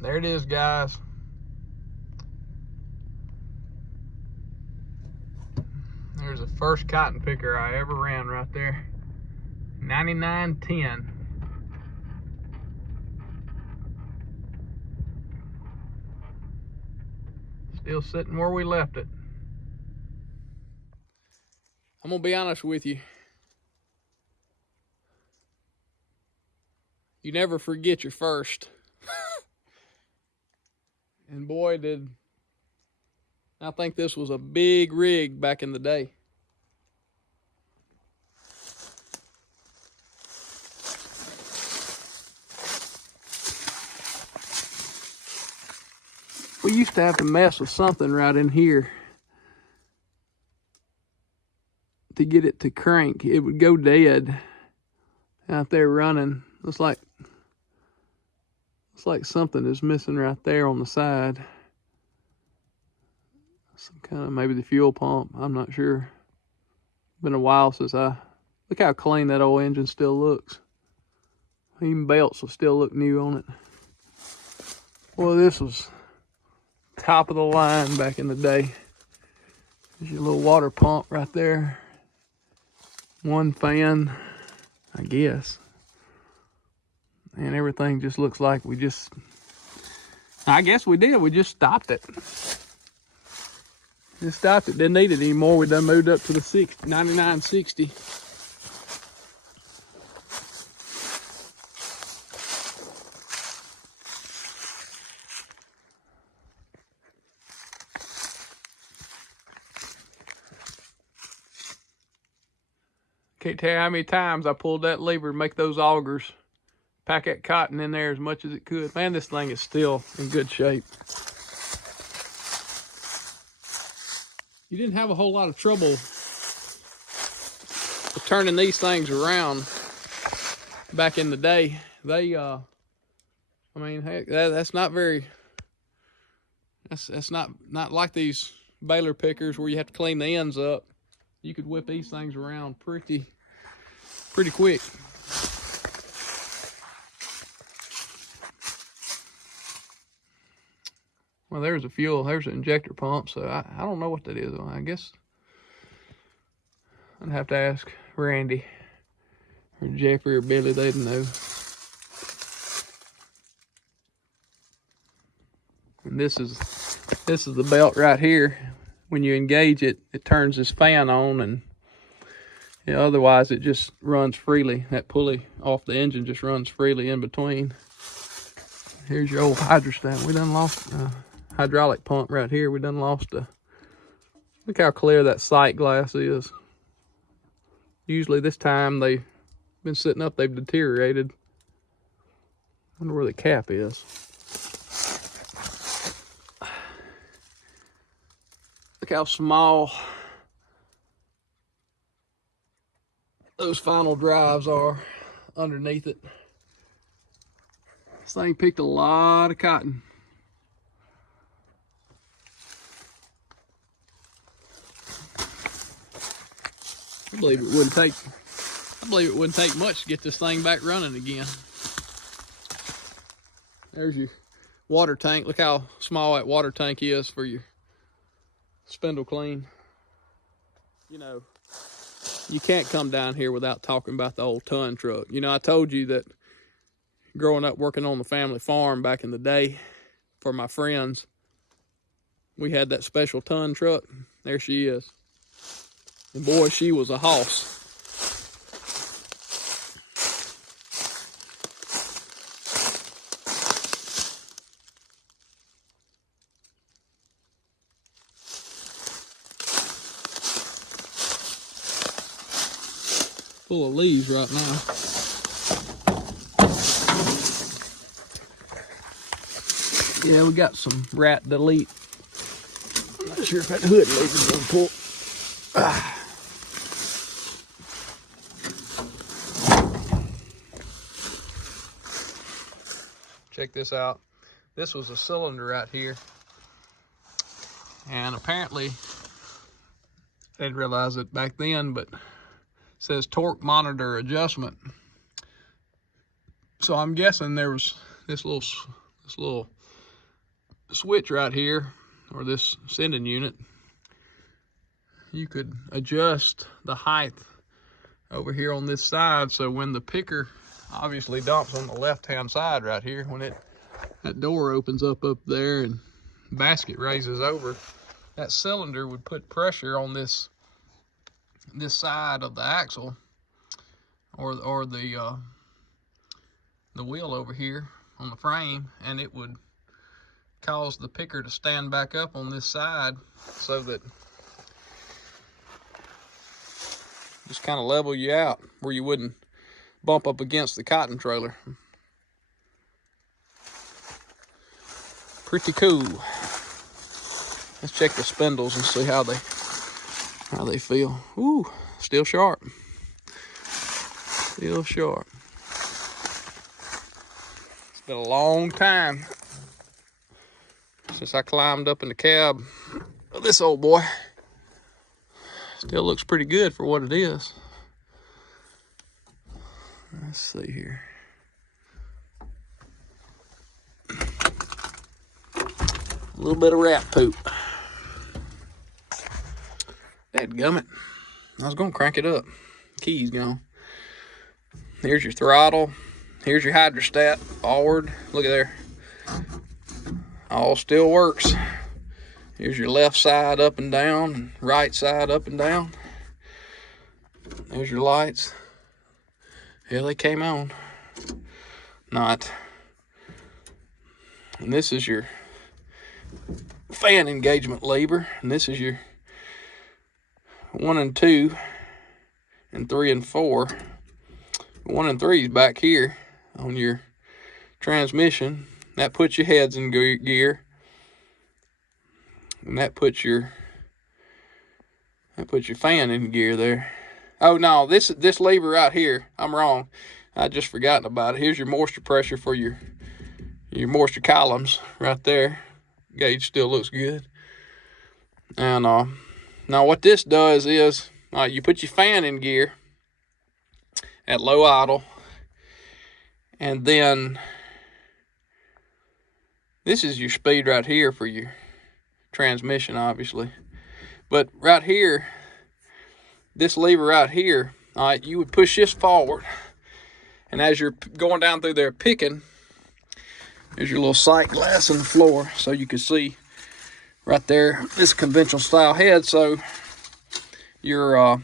There it is, guys. There's the first cotton picker I ever ran right there. 9910. Still sitting where we left it. I'm gonna be honest with you. You never forget your first. And boy, did I think this was a big rig back in the day. We used to have to mess with something right in here to get it to crank. It would go dead out there running. It's like something is missing right there on the side. Some kind of, maybe the fuel pump, I'm not sure. Been a while since look how clean that old engine still looks. Even belts will still look new on it. Well, this was top of the line back in the day. There's your little water pump right there. One fan, I guess. And everything just looks like I guess we did. We just stopped it. Just stopped it. Didn't need it anymore. We done moved up to the 9960. Can't tell you how many times I pulled that lever to make those augers. Pack that cotton in there as much as it could. Man, this thing is still in good shape. You didn't have a whole lot of trouble with turning these things around back in the day. They, I mean, heck, that's not very, that's not like these baler pickers where you have to clean the ends up. You could whip these things around pretty quick. Well, there's a fuel, there's an injector pump, so I don't know what that is. I guess I'd have to ask Randy or Jeffrey or Billy, they'd know. And this is the belt right here. When you engage it, it turns this fan on, and otherwise it just runs freely. That pulley off the engine just runs freely in between. Here's your old hydrostat. We done lost hydraulic pump right here. We done lost look how clear that sight glass is. Usually this time they've been sitting up, they've deteriorated. Wonder where the cap is. Look how small those final drives are underneath it. This thing picked a lot of cotton. I believe it wouldn't take much to get this thing back running again. There's your water tank. Look how small that water tank is for your spindle clean. You can't come down here without talking about the old ton truck. I told you that growing up working on the family farm back in the day for my friends, we had that special ton truck. There she is. And boy, she was a hoss. Full of leaves right now. Yeah, we got some rat delete. I'm not sure if that hood lever's gonna pull. Check this out. This was a cylinder right here. And apparently, I didn't realize it back then, but it says torque monitor adjustment. So I'm guessing there was this little switch right here, or this sending unit, you could adjust the height over here on this side, so when the picker obviously dumps on the left hand side right here, when that door opens up there and basket raises over, that cylinder would put pressure on this side of the axle, or the wheel over here on the frame, and it would cause the picker to stand back up on this side, so that just kind of level you out where you wouldn't bump up against the cotton trailer. Pretty cool. Let's check the spindles and see how they feel. Ooh, still sharp. Still sharp. It's been a long time since I climbed up in the cab of this old boy. Still looks pretty good for what it is. Let's see here. A little bit of rat poop. Dadgummit. I was gonna crank it up. Key's gone. Here's your throttle. Here's your hydrostat forward. Look at there. All still works. Here's your left side up and down, right side up and down. There's your lights. Yeah, they came on. Not. And this is your fan engagement lever, and this is your 1 and 2 and 3 and 4. 1 and 3 is back here on your transmission. That puts your heads in gear, and that puts your fan in gear there. Oh no, this lever right here, I'm wrong. I just forgotten about it. Here's your moisture pressure for your moisture columns right there. Gauge still looks good. And now what this does is you put your fan in gear at low idle, and then this is your speed right here for your transmission, obviously. But right here, this lever right here, you would push this forward, and as you're going down through there picking, there's your little sight glass in the floor, so you can see right there. This conventional style head, so your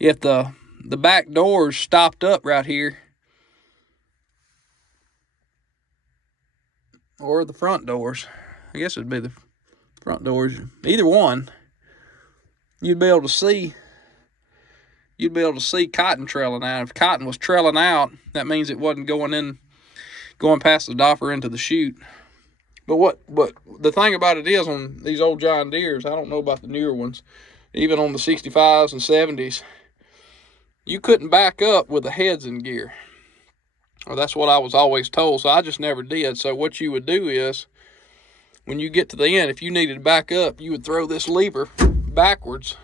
if the back door's stopped up right here, or the front doors, I guess it'd be the front doors, either one, you'd be able to see cotton trailing out. If cotton was trailing out, that means it wasn't going past the dopper into the chute. But the thing about it is, on these old John Deeres, I don't know about the newer ones, even on the 65s and 70s, you couldn't back up with the heads in gear. Or that's what I was always told, so I just never did. So what you would do is, when you get to the end, if you needed to back up, you would throw this lever backwards,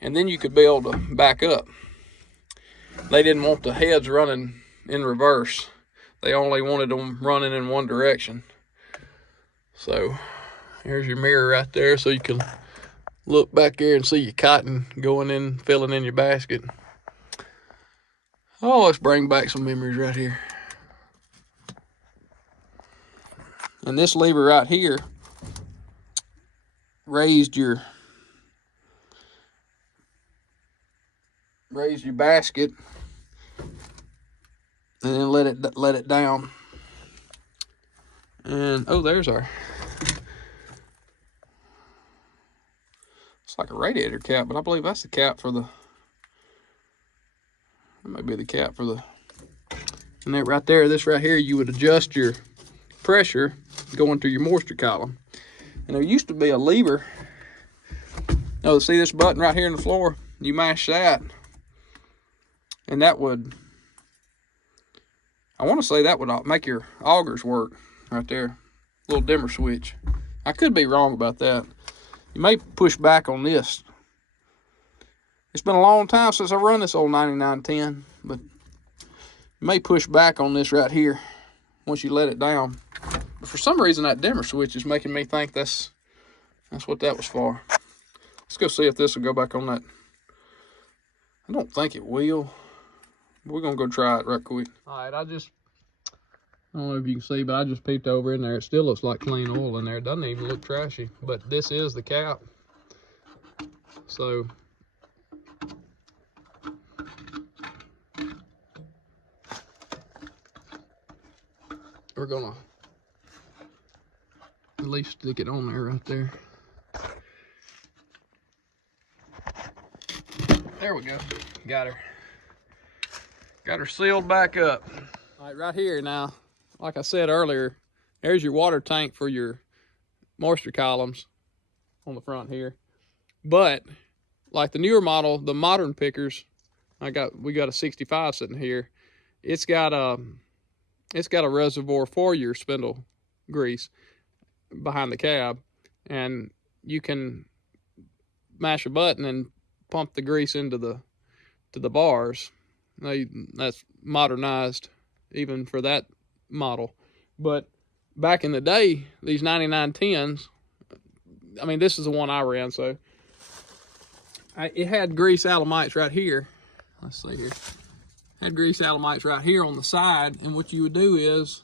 and then you could be able to back up. They didn't want the heads running in reverse. They only wanted them running in one direction. So here's your mirror right there, so you can look back there and see your cotton going in, filling in your basket. Oh, let's bring back some memories right here. And this lever right here raised your basket, and then let it down. And oh, there's our, it's like a radiator cap, but I believe that's the cap for the, that might be the cap for the, and that right there, this right here, you would adjust your pressure going through your moisture column. And there used to be a lever. Oh, see this button right here in the floor? You mash that, and that would, I want to say that would make your augers work right there. Little dimmer switch. I could be wrong about that. You may push back on this. It's been a long time since I run this old 9910, but you may push back on this right here once you let it down. But for some reason, that dimmer switch is making me think that's what that was for. Let's go see if this will go back on that. I don't think it will. We're gonna go try it right quick. All right, I don't know if you can see, but I just peeped over in there. It still looks like clean oil in there. It doesn't even look trashy, but this is the cap. So we're gonna at least stick it on there right there. There we go. Got her sealed back up. All right, right here now, like I said earlier, there's your water tank for your moisture columns on the front here. But like the newer model, the modern pickers, we got a 65 sitting here. It's got a reservoir for your spindle grease behind the cab, and you can mash a button and pump the grease into the bars. That's modernized even for that model. But back in the day, these 9910s, I mean, this is the one I ran, so it had grease alamites right here. Let's see here. Had grease alamites right here on the side, and what you would do is,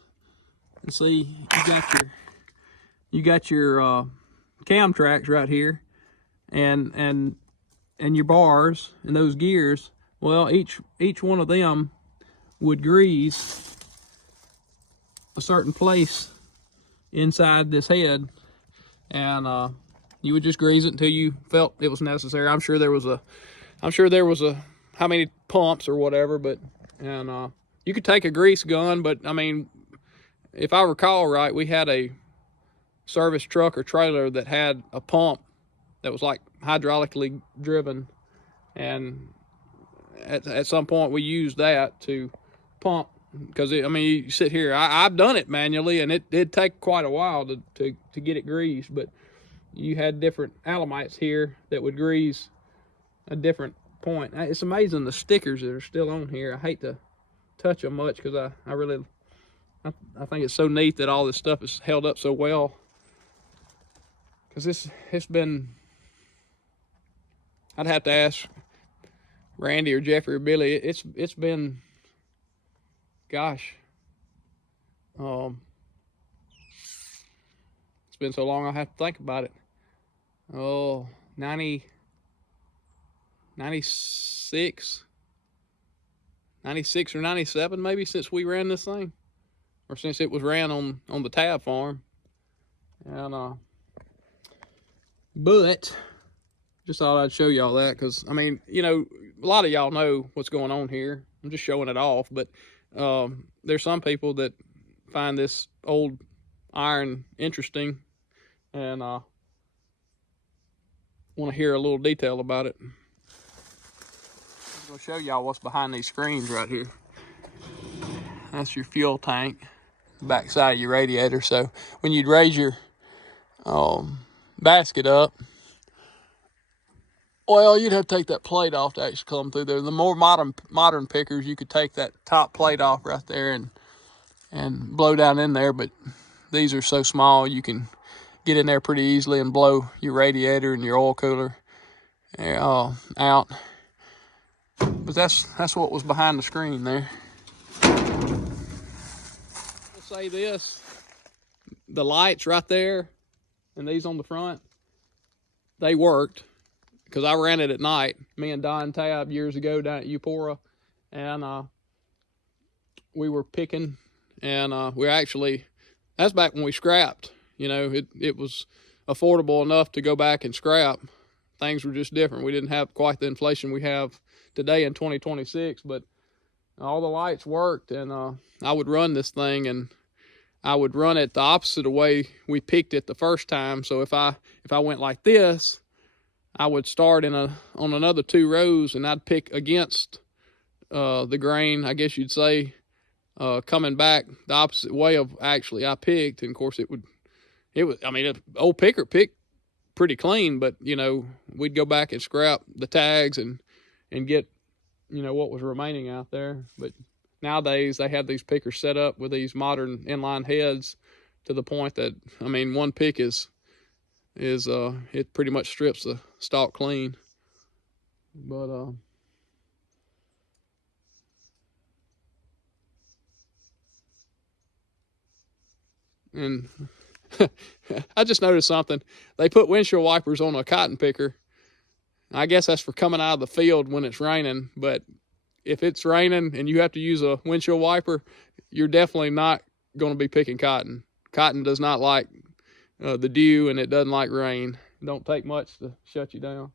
and see, you got your cam tracks right here, and your bars and those gears. Well, each one of them would grease a certain place inside this head, and you would just grease it until you felt it was necessary. I'm sure there was a how many pumps or whatever, but you could take a grease gun, but I mean, if I recall right, we had a service truck or trailer that had a pump that was like hydraulically driven, and at some point we used that to pump, because I mean, you sit here, I've done it manually, and it did take quite a while to get it greased, but you had different alamites here that would grease a different point. It's amazing the stickers that are still on here. I hate to touch them much because I think it's so neat that all this stuff is held up so well, because it's been, I'd have to ask Randy or Jeffrey or Billy. It's been, gosh, it's been so long I have to think about it. Oh, 96 or 97 maybe, since we ran this thing, or since it was ran on the Tab farm. And but just thought I'd show y'all that, because I mean, you know, a lot of y'all know what's going on here. I'm just showing it off, but there's some people that find this old iron interesting and want to hear a little detail about it. I'm going to show y'all what's behind these screens right here. That's your fuel tank, back side of your radiator. So when you'd raise your basket up, well, you'd have to take that plate off to actually come through there. The more modern pickers, you could take that top plate off right there and blow down in there, but these are so small you can get in there pretty easily and blow your radiator and your oil cooler out. But that's what was behind the screen there. I'll say this, the lights right there and these on the front, they worked, because I ran it at night, me and Don Tab, years ago down at Eupora, and we were picking, and that's back when we scrapped. You know, it was affordable enough to go back and scrap. Things were just different. We didn't have quite the inflation we have today in 2026, but all the lights worked, and I would run this thing, and I would run it the opposite of the way we picked it the first time. So if I went like this, I would start on another 2 rows, and I'd pick against the grain, I guess you'd say, coming back the opposite way of actually I picked. And of course I mean, an old picker picked pretty clean, but you know, we'd go back and scrap the tags and get, you know, what was remaining out there. But nowadays they have these pickers set up with these modern inline heads to the point that, I mean, one pick is it pretty much strips the stalk clean. But and I just noticed something. They put windshield wipers on a cotton picker. I guess that's for coming out of the field when it's raining, but if it's raining and you have to use a windshield wiper, you're definitely not going to be picking cotton. Cotton does not like the dew, and it doesn't like rain. It don't take much to shut you down.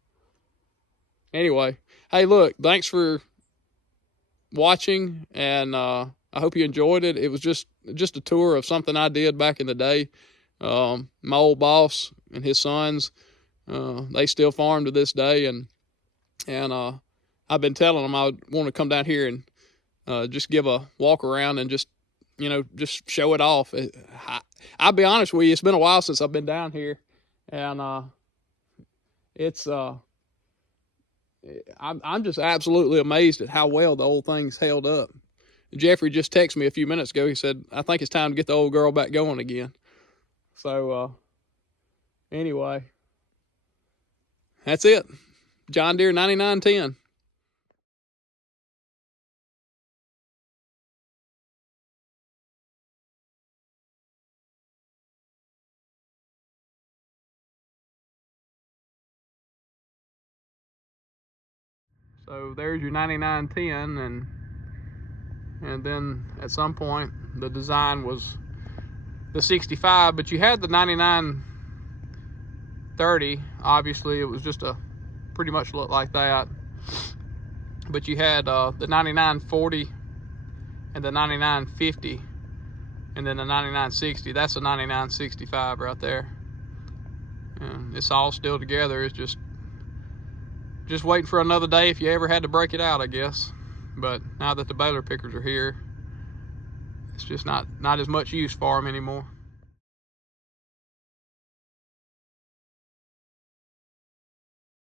Anyway, hey, look, thanks for watching, and I hope you enjoyed it. It was just a tour of something I did back in the day. My old boss and his sons, they still farm to this day, and I've been telling them I want to come down here and just give a walk around and just show it off. I'll be honest with you, it's been a while since I've been down here, and I'm just absolutely amazed at how well the old thing's held up. Jeffrey just texted me a few minutes ago. He said, I think it's time to get the old girl back going again. So anyway, that's it. John Deere 9910. So there's your 9910, and then at some point the design was the 65, but you had the 9930. Obviously it was just pretty much looked like that, but you had the 9940 and the 9950, and then the 9960. That's a 9965 right there, and it's all still together. It's just waiting for another day if you ever had to break it out, I guess. But now that the baler pickers are here, it's just not as much use for them anymore.